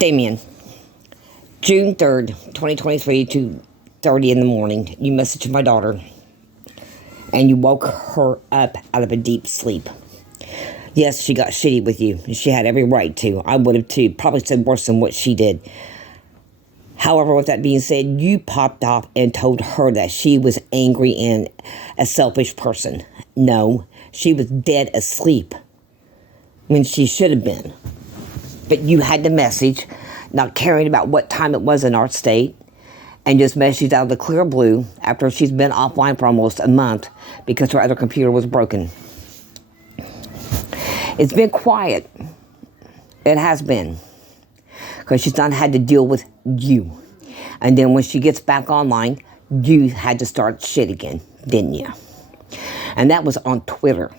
Damien, June 3rd, 2023, 2:30 in the morning, you messaged my daughter and you woke her up out of a deep sleep. Yes, she got shitty with you, and she had every right to. I would have too. Probably said worse than what she did. However, with that being said, you popped off and told her that she was angry and a selfish person. No, she was dead asleep when she should have been. But you had the message, not caring about what time it was in our state, and just messaged out of the clear blue after she's been offline for almost a month because her other computer was broken. It's been quiet. It has been. Because she's not had to deal with you. And then when she gets back online, you had to start shit again, didn't you? And that was on Twitter.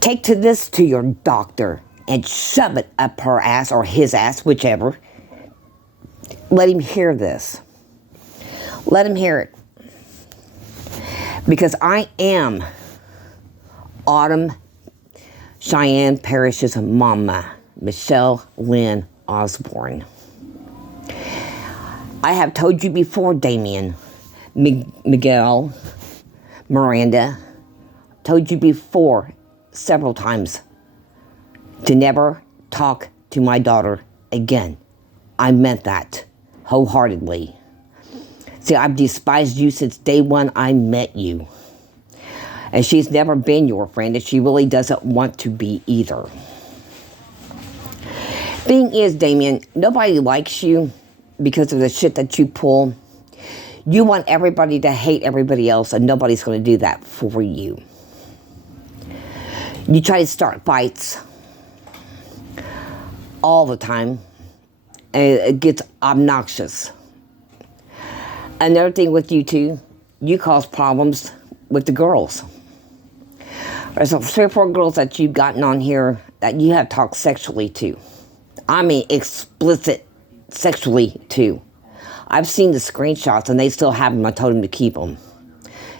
Take this to your doctor and shove it up her ass or his ass, whichever. Let him hear this. Let him hear it. Because I am Autumn Cheyenne Parrish's mama, Michelle Lynn Osborne. I have told you before, Damien, Miguel, Miranda, told you before several times to never talk to my daughter again. I meant that wholeheartedly. See, I've despised you since day one I met you. And she's never been your friend, and she really doesn't want to be either. Thing is, Damien, nobody likes you because of the shit that you pull. You want everybody to hate everybody else, and nobody's going to do that for you. You try to start fights all the time, and it gets obnoxious. Another thing with you two, you cause problems with the girls. There's 3 or 4 girls that you've gotten on here that you have talked sexually to. I mean, explicit sexually to. I've seen the screenshots and they still have them. I told them to keep them.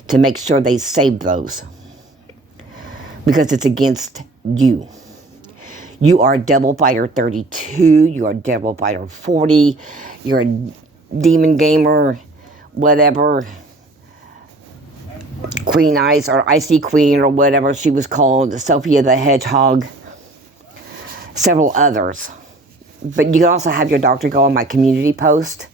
To make sure they save those. Because it's against you. You are Devil Fighter 32. You are Devil Fighter 40. You're a Demon Gamer. Whatever. Queen Ice or Icy Queen or whatever she was called, Sophia the Hedgehog, several others. But you can also have your doctor go on my community post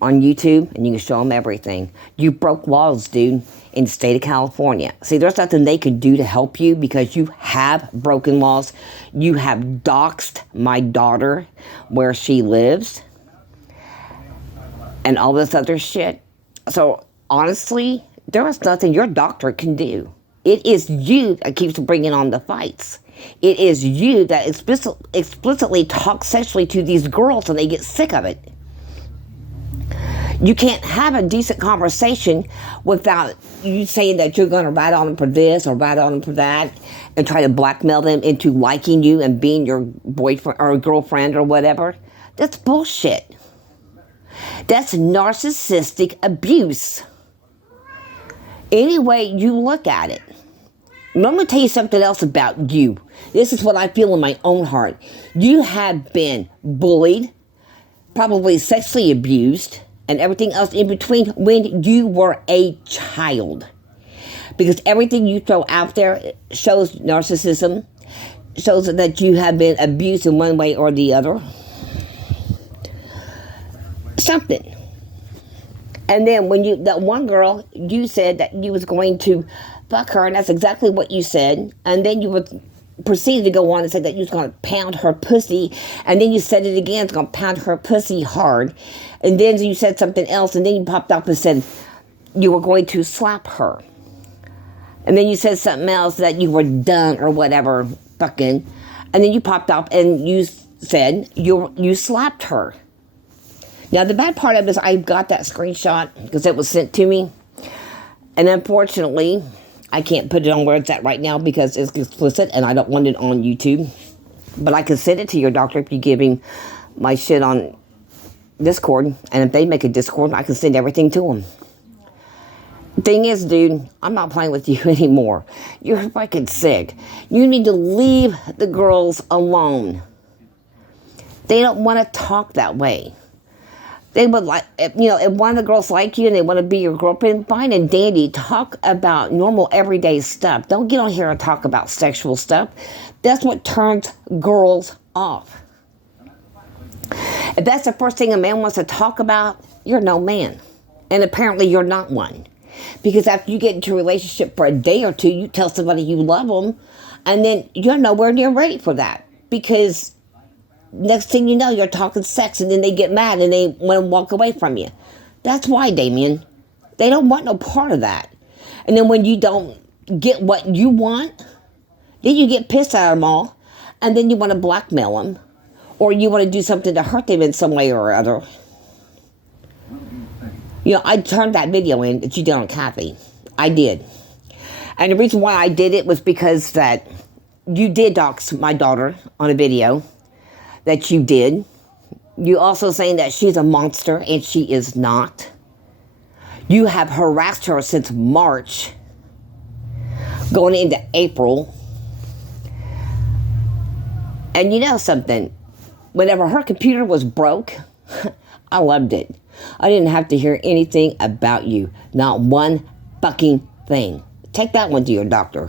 on YouTube and you can show them everything. You broke laws, dude, in the state of California. See, there's nothing they can do to help you because you have broken laws. You have doxed my daughter where she lives and all this other shit. So, honestly, there is nothing your doctor can do. It is you that keeps bringing on the fights. It is you that explicitly talks sexually to these girls and they get sick of it. You can't have a decent conversation without you saying that you're going to rat on them for this or rat on them for that and try to blackmail them into liking you and being your boyfriend or girlfriend or whatever. That's bullshit. That's narcissistic abuse. Any way you look at it. I'm going to tell you something else about you. This is what I feel in my own heart. You have been bullied, probably sexually abused, and everything else in between when you were a child. Because everything you throw out there shows narcissism, shows that you have been abused in one way or the other. Something. And then when that one girl, you said that you was going to fuck her, and that's exactly what you said. And then you would proceed to go on and say that you was going to pound her pussy. And then you said it again, it's going to pound her pussy hard. And then you said something else, and then you popped up and said you were going to slap her. And then you said something else that you were done or whatever, fucking. And then you popped up and you said you slapped her. Now, the bad part of it is I got that screenshot because it was sent to me. And unfortunately, I can't put it on where it's at right now because it's explicit and I don't want it on YouTube. But I can send it to your doctor if you give him my shit on Discord. And if they make a Discord, I can send everything to them. Thing is, dude, I'm not playing with you anymore. You're fucking sick. You need to leave the girls alone. They don't want to talk that way. They would like, if one of the girls like you and they want to be your girlfriend, fine and dandy. Talk about normal everyday stuff. Don't get on here and talk about sexual stuff. That's what turns girls off. If that's the first thing a man wants to talk about, you're no man. And apparently you're not one. Because after you get into a relationship for a day or two, you tell somebody you love them, and then you're nowhere near ready for that. Because next thing you know, you're talking sex, and then they get mad and they want to walk away from you. That's why, Damien. They don't want no part of that. And then when you don't get what you want, then you get pissed at them all, and then you want to blackmail them, or you want to do something to hurt them in some way or other. I turned that video in that you did on Kathy. I did. And the reason why I did it was because that you did dox my daughter on a video. That you did. You also saying that she's a monster, and she is not. You have harassed her since March, going into April. And you know something? Whenever her computer was broke, I loved it. I didn't have to hear anything about you. Not one fucking thing. Take that one to your doctor.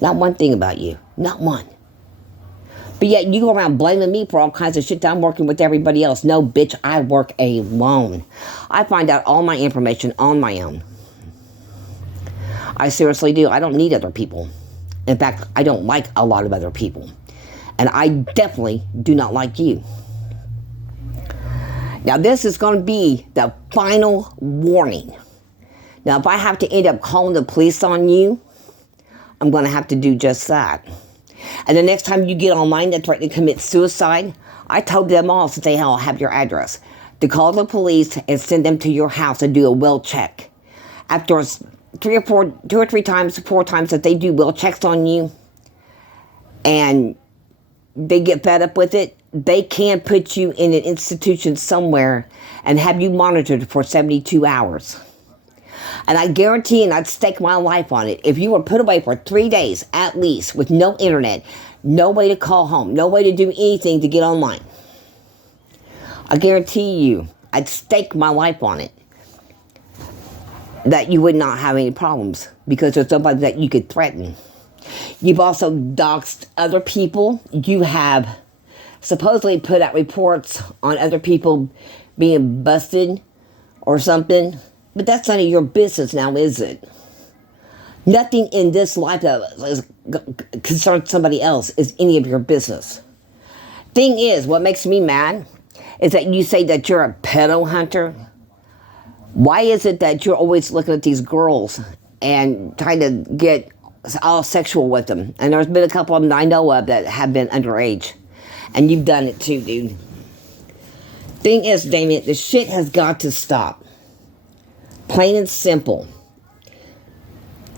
Not one thing about you. Not one. But yet you go around blaming me for all kinds of shit that I'm working with everybody else. No, bitch, I work alone. I find out all my information on my own. I seriously do. I don't need other people. In fact, I don't like a lot of other people. And I definitely do not like you. Now, this is going to be the final warning. Now, if I have to end up calling the police on you, I'm going to have to do just that. And the next time you get online and threaten to commit suicide, I told them all, since they all have your address, to call the police and send them to your house and do a will check. After 2 or 3 times, 4 times that they do will checks on you, and they get fed up with it, they can put you in an institution somewhere and have you monitored for 72 hours. And I guarantee, and I'd stake my life on it, if you were put away for 3 days at least with no internet, no way to call home, no way to do anything to get online, I guarantee you, I'd stake my life on it, that you would not have any problems because there's somebody that you could threaten. You've also doxed other people. You have supposedly put out reports on other people being busted or something. But that's none of your business now, is it? Nothing in this life that concerns somebody else is any of your business. Thing is, what makes me mad is that you say that you're a pedo hunter. Why is it that you're always looking at these girls and trying to get all sexual with them? And there's been a couple of them I know of that have been underage. And you've done it too, dude. Thing is, Damien, the shit has got to stop. Plain and simple.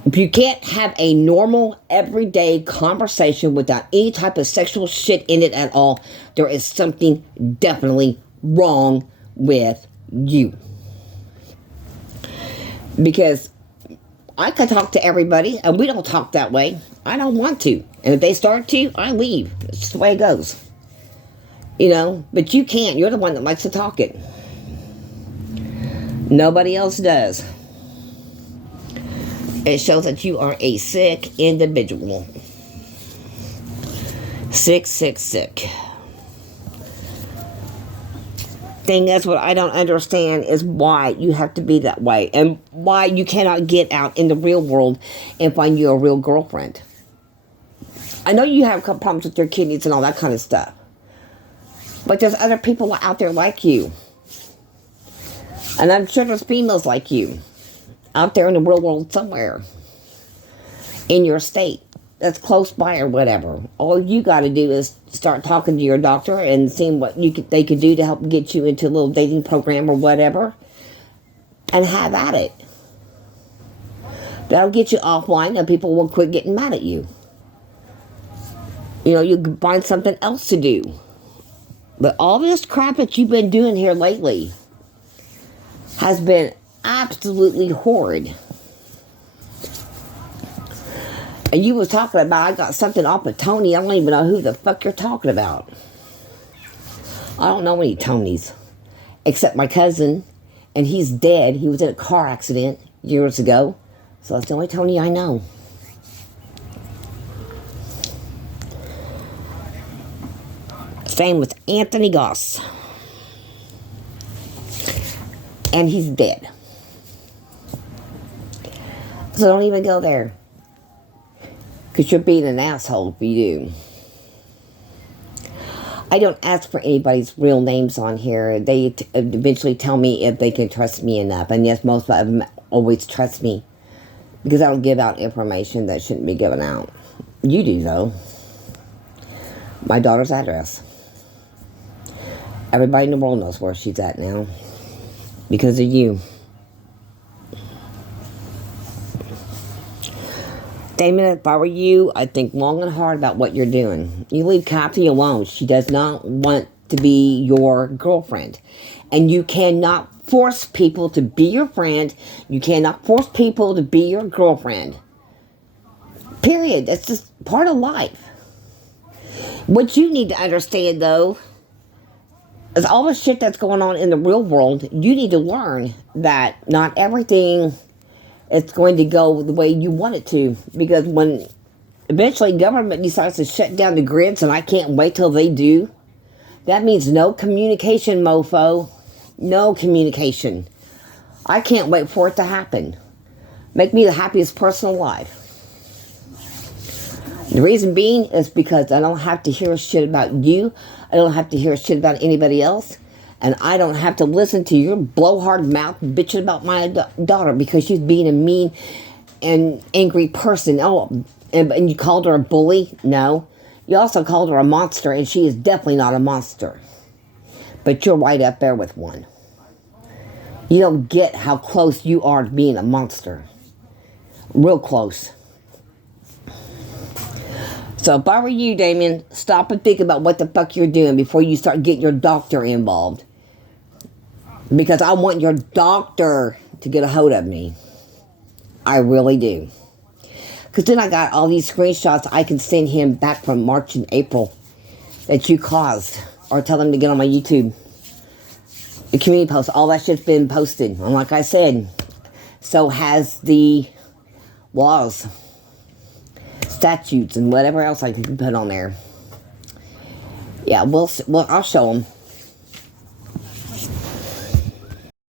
If you can't have a normal, everyday conversation without any type of sexual shit in it at all, there is something definitely wrong with you. Because I can talk to everybody, and we don't talk that way. I don't want to. And if they start to, I leave. It's just the way it goes. But you can't. You're the one that likes to talk it. Nobody else does. It shows that you are a sick individual. Sick, sick, sick. Thing is, what I don't understand is why you have to be that way, and why you cannot get out in the real world and find you a real girlfriend. I know you have problems with your kidneys and all that kind of stuff, but there's other people out there like you. And I'm sure there's females like you out there in the real world somewhere in your state that's close by or whatever. All you got to do is start talking to your doctor and seeing what they could do to help get you into a little dating program or whatever, and have at it. That'll get you offline, and people will quit getting mad at you. You can find something else to do. But all this crap that you've been doing here lately has been absolutely horrid. And you was talking about, I got something off of Tony. I don't even know who the fuck you're talking about. I don't know any Tonys, except my cousin, and he's dead. He was in a car accident years ago, so that's the only Tony I know. Same with Anthony Goss, and he's dead. So don't even go there, because you're being an asshole if you do. I don't ask for anybody's real names on here. They eventually tell me if they can trust me enough. And yes, most of them always trust me, because I don't give out information that shouldn't be given out. You do, though. My daughter's address. Everybody in the world knows where she's at now, because of you. Damien, if I were you, I'd think long and hard about what you're doing. You leave Kathy alone. She does not want to be your girlfriend. And you cannot force people to be your friend. You cannot force people to be your girlfriend. Period. That's just part of life. What you need to understand, though, is all the shit that's going on in the real world. You need to learn that not everything it's going to go the way you want it to. Because when eventually government decides to shut down the grids, and I can't wait till they do, that means no communication, mofo. No communication. I can't wait for it to happen. Make me the happiest person alive. The reason being is because I don't have to hear shit about you. I don't have to hear shit about anybody else. And I don't have to listen to your blowhard mouth bitching about my daughter because she's being a mean and angry person. Oh, and you called her a bully? No. You also called her a monster, and she is definitely not a monster. But you're right up there with one. You don't get how close you are to being a monster. Real close. So if I were you, Damien, stop and think about what the fuck you're doing before you start getting your doctor involved. Because I want your doctor to get a hold of me. I really do. Because then I got all these screenshots I can send him back from March and April that you caused. Or tell him to get on my YouTube. The community post. All that shit's been posted. And like I said, so has the laws, statutes, and whatever else I can put on there. Yeah, I'll show them.